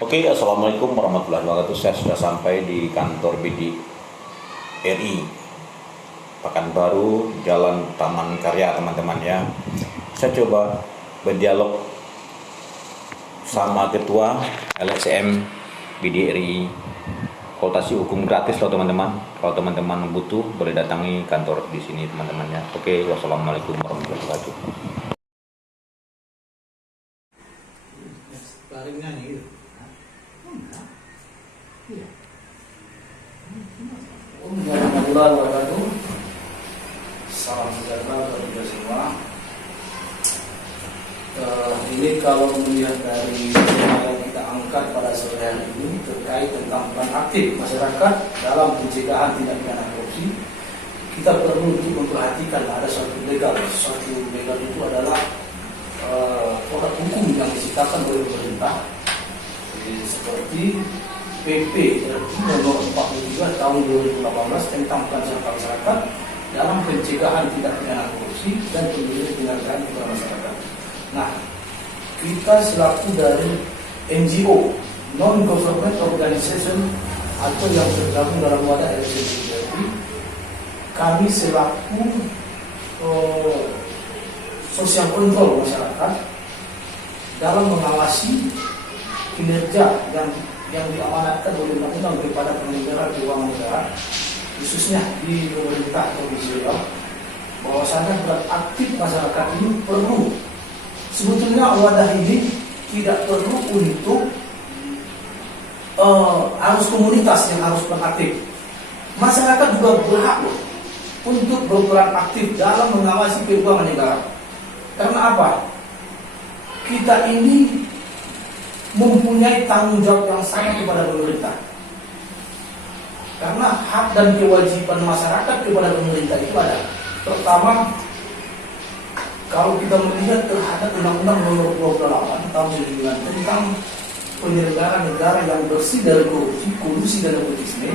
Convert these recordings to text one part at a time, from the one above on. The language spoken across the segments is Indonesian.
Oke, Assalamualaikum warahmatullahi wabarakatuh. Saya sudah sampai di kantor BD RI Pekanbaru, Jalan Taman Karya, teman-teman ya. Saya coba berdialog sama ketua LSM BD RI. Konsultasi hukum gratis loh teman-teman. Kalau teman-teman butuh boleh datangi kantor di sini teman-temannya. Oke, wassalamualaikum warahmatullahi wabarakatuh. Warahmatullahi wabarakatuh. Salam sejahtera bagi kita semua. Ini kalau melihat dari tema yang kita angkat pada sore hari ini terkait tentang peran aktif masyarakat dalam pencegahan tindak pidana korupsi, kita perlu untuk memperhatikan ada suatu legal. Suatu legal itu adalah produk hukum yang diciptakan oleh pemerintah, seperti PP nomor 43 tahun 2018 tentang peran masyarakat dalam pencegahan tindak pidana korupsi dan pemberian penghargaan kepada masyarakat. Nah, kita selaku dari NGO, non-government organization, atau yang tergabung dalam wadah LSM, kami selaku social control masyarakat dalam mengawasi kinerja yang diamanatkan oleh undang-undang kepada penyelenggara keuangan negara, khususnya di pemerintah provinsi Riau, bahwasanya peran aktif masyarakat ini perlu. Sebetulnya wadah ini tidak perlu untuk harus komunitas yang harus peran aktif. Masyarakat juga berhak untuk berperan aktif dalam mengawasi keuangan negara. Karena apa? Kita ini mempunyai tanggung jawab yang sama kepada pemerintah. Karena hak dan kewajiban masyarakat kepada pemerintah itu ada. Pertama, kalau kita melihat terhadap Undang-Undang Nomor 28 Tahun 1999 tentang penyelenggara negara yang bersih dari korupsi, kolusi dan nepotisme,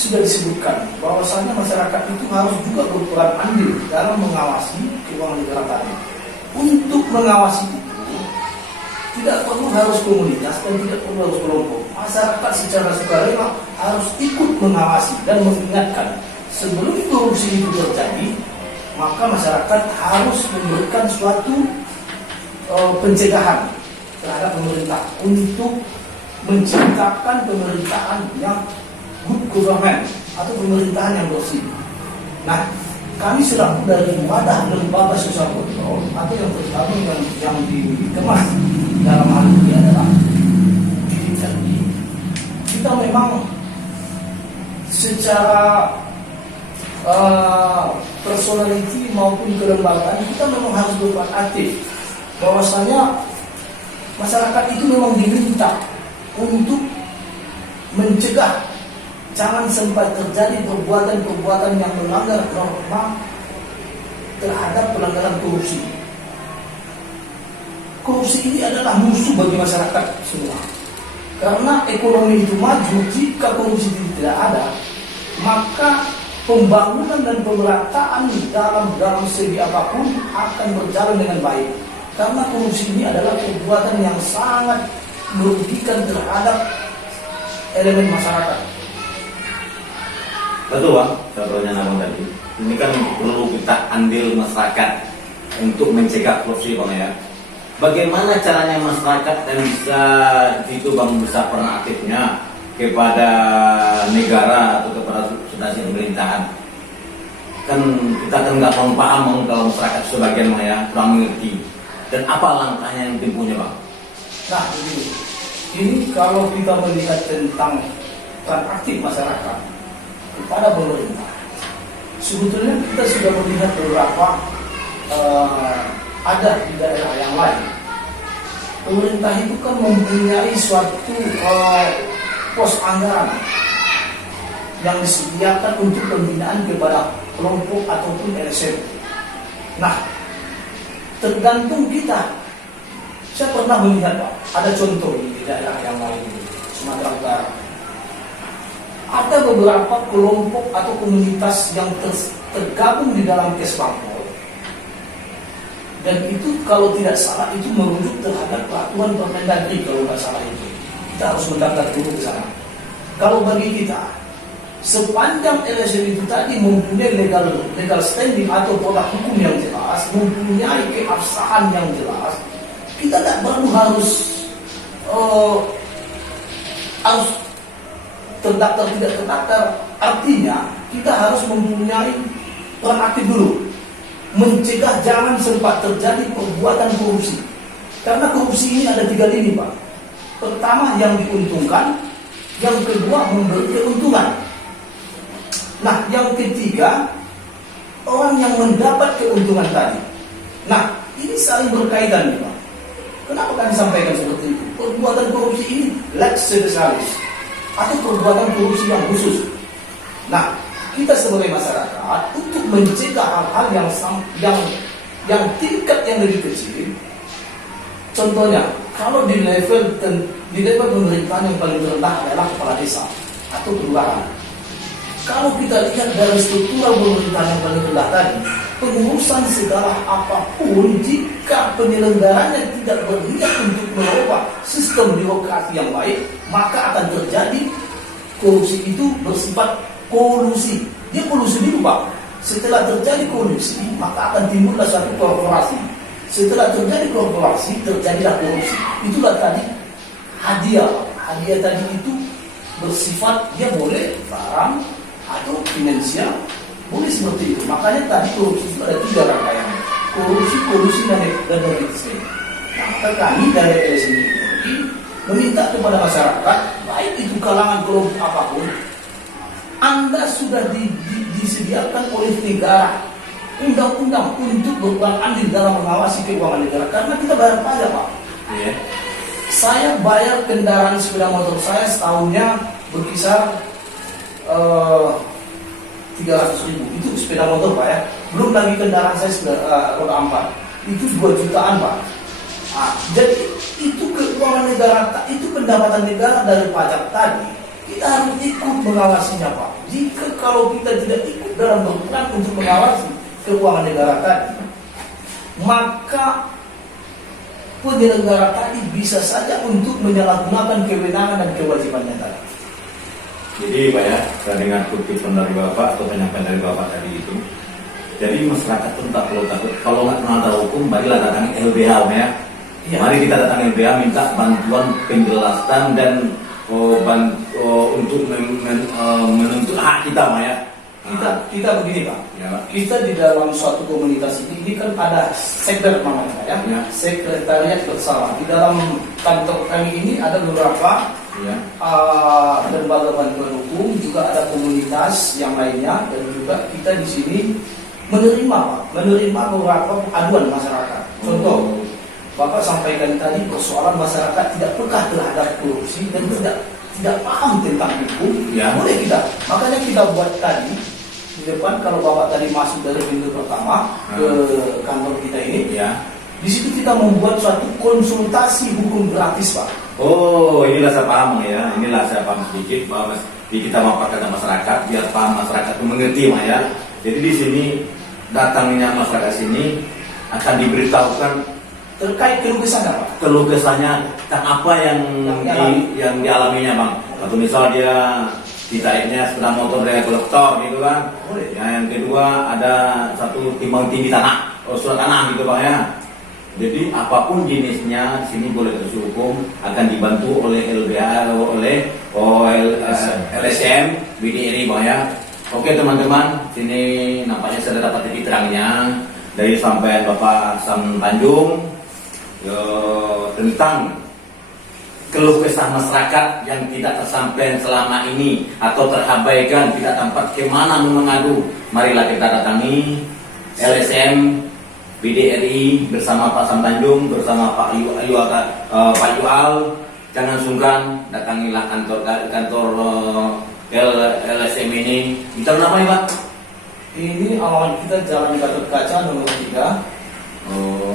sudah disebutkan bahwasanya masyarakat itu harus juga berperan andil dalam mengawasi keuangan negara tadi. Untuk mengawasi itu tidak perlu harus komunitas dan tidak perlu harus kelompok. Masyarakat secara sukarela harus ikut mengawasi dan mengingatkan sebelum korupsi itu terjadi, maka masyarakat harus memberikan suatu pencegahan terhadap pemerintah untuk menciptakan pemerintahan yang good government atau pemerintahan yang bersih. Nah, kami selaku dari wadah lembaga sosial kontrol atau yang tergabung yang dikemas dalam hal ini adalah kita memang secara personality maupun kelembagaan kita memang harus berperan aktif. Bahwasanya masyarakat itu memang diminta untuk mencegah jangan sampai terjadi perbuatan-perbuatan yang melanggar norma terhadap pelanggaran korupsi. Korupsi ini adalah musuh bagi masyarakat semua. Karena ekonomi itu maju, jika korupsi tidak ada, maka pembangunan dan pemerataan dalam segi apapun akan berjalan dengan baik. Karena korupsi ini adalah perbuatan yang sangat merugikan terhadap elemen masyarakat. Betul Bang, contohnya Nabang tadi. Ini kan perlu kita andil masyarakat untuk mencegah korupsi Bang ya. Bagaimana caranya masyarakat dan bisa itu Bang bisa peran aktifnya kepada negara atau kepada substansi pemerintahan? Kan kita kan nggak paham kalau masyarakat sebagian Bang ya kurang mengerti. Dan apa langkahnya yang ditempuhnya Bang? Nah ini kalau kita melihat tentang peran aktif masyarakat kepada pemerintah, sebetulnya kita sudah melihat beberapa ada di daerah yang lain. Pemerintah itu kan mempunyai suatu pos anggaran yang disediakan untuk pembinaan kepada kelompok ataupun LSM. Nah, tergantung kita. Saya pernah melihat Pak, ada contoh di daerah yang lain, Sumatera Utara. Ada beberapa kelompok atau komunitas yang tergabung di dalam Kesbangpol Dan itu kalau tidak salah itu merujuk terhadap peraturan Permendagri kalau nggak salah itu. Kita harus mendaftar dulu ke sana. Kalau bagi kita, sepanjang LSM itu tadi mempunyai legal standing atau produk hukum yang jelas, mempunyai keabsahan yang jelas, kita tidak perlu harus terdaftar tidak terdaftar. Artinya kita harus mempunyai peran aktif dulu, mencegah jangan sempat terjadi perbuatan korupsi. Karena korupsi ini ada 3 lini, Pak. Pertama yang diuntungkan, yang kedua memberi keuntungan. Nah, yang ketiga orang yang mendapat keuntungan tadi. Nah, ini saling berkaitan nih, Pak. Kenapa kami sampaikan seperti itu? Perbuatan korupsi ini lex specialis atau perbuatan korupsi yang khusus. Nah, kita sebagai masyarakat untuk mencegah hal-hal yang tingkat yang lebih kecil. Contohnya, kalau di level pemerintahan yang paling rendah adalah kepala desa atau kelurahan. Kalau kita lihat dari struktural pemerintahan yang paling rendah tadi, pengurusan segala apapun jika penyelenggaranya tidak berniat untuk merubah sistem birokrasi yang baik, maka akan terjadi korupsi itu bersifat kolusi. Dia kolusi dulu, Pak. Setelah terjadi kolusi, maka akan timbullah satu korporasi. Setelah terjadi korporasi, terjadilah korupsi. Itulah tadi hadiah. Hadiah tadi itu bersifat dia boleh barang atau finansial, boleh seperti itu. Makanya tadi korupsi itu ada 3 rangkaian: korupsi, kolusi, dan nepotisme. Nah, maka kami dari LSM ini meminta kepada masyarakat, baik itu kalangan kelompok apapun, Anda sudah disediakan oleh negara undang-undang untuk berperan andil dalam mengawasi keuangan negara, karena kita bayar pajak, Pak. Iya. Saya bayar kendaraan sepeda motor saya setahunnya berkisar 300.000. Itu sepeda motor, Pak, ya. Belum lagi kendaraan saya roda 4. Itu 2 jutaan, Pak. Nah, jadi itu keuangan negara, itu pendapatan negara dari pajak tadi. Kita harus ikut mengawasinya, Pak. Jika kalau kita tidak ikut dalam berperan untuk mengawasi keuangan negara tadi, maka penyelenggara tadi bisa saja untuk menyalahgunakan kewenangan dan kewajibannya tadi. Jadi Pak ya, saya dengar kutipan dari Bapak atau penyampaian dari Bapak tadi itu. Jadi masyarakat itu tak perlu takut. Kalau nggak kenal tahu hukum, marilah datangi LBH, Pak ya. Ya. Mari kita datangi LBH, minta bantuan penjelasan dan untuk menuntut hak kita, Pak ya. Kita begini, Pak. Ya. Kita di dalam suatu komunitas ini kan ada sekber namanya, Pak, ya. Ya. Sekretariat bersama. Di dalam kantor kami ini ada beberapa lembaga bantuan hukum, juga ada komunitas yang lainnya, dan juga kita di sini menerima beberapa aduan masyarakat. Contoh, Bapak sampaikan tadi persoalan masyarakat tidak peka terhadap korupsi dan tidak paham tentang hukum. Ya. Boleh kita, makanya kita buat tadi di depan, kalau Bapak tadi masuk dari pintu pertama ke kantor kita ini, Ya. di situ kita membuat suatu konsultasi hukum gratis, Pak. Oh, inilah saya paham ya. Inilah saya paham sedikit bahwa kita memaparkan masyarakat biar paham, masyarakat itu mengerti, Pak ya. Jadi di sini datangnya masyarakat sini akan diberitahukan Terkait keluh kesahnya, Pak. keluh kesahnya tentang apa yang dialaminya, Bang. Atau misal dia ditaiknya sepeda motor dari kolektor gitu kan. Boleh. Yang kedua ada satu timbang tinggi tanah, surat tanah gitu, Pak ya. Jadi apapun jenisnya di sini boleh terus hukum, akan dibantu oleh LBH, oleh LSM, BDRI, Bang ya. Oke teman-teman, sini nampaknya sudah dapat titik terangnya dari sampaian Bapak Sam Tanjung tentang keluh kesah masyarakat yang tidak tersampaikan selama ini atau terabaikan, tidak tempat kemana mengadu. Marilah kita datangi LSM, BDRI bersama Pak Sam Tanjung, bersama Pak Yual. Jangan sungkan, datangilah kantor LSM ini. Kita nama ya, Pak? Ini alamat kita Jalan Gatot Kaca nomor 3,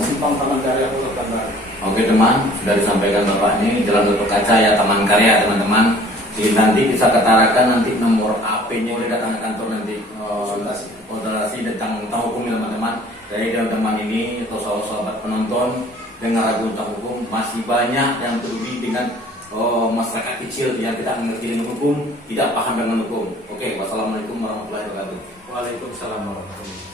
Simpang Taman Karya Kota Pekanbaru. Oke teman, sudah disampaikan Bapak ini Jalan Gatot Kaca ya, Taman Karya teman-teman. Jadi nanti bisa ketarakan nanti nomor AP-nya, boleh datang ke kantor nanti konsultasi tentang hukum teman-teman. Dari teman-teman ini atau sahabat-sahabat penonton dengar ragu tentang hukum, masih banyak yang peduli dengan masyarakat kecil yang tidak mengerti dengan hukum, tidak paham dengan hukum. Oke, wassalamualaikum warahmatullahi wabarakatuh. Waalaikumsalam warahmatullahi wabarakatuh.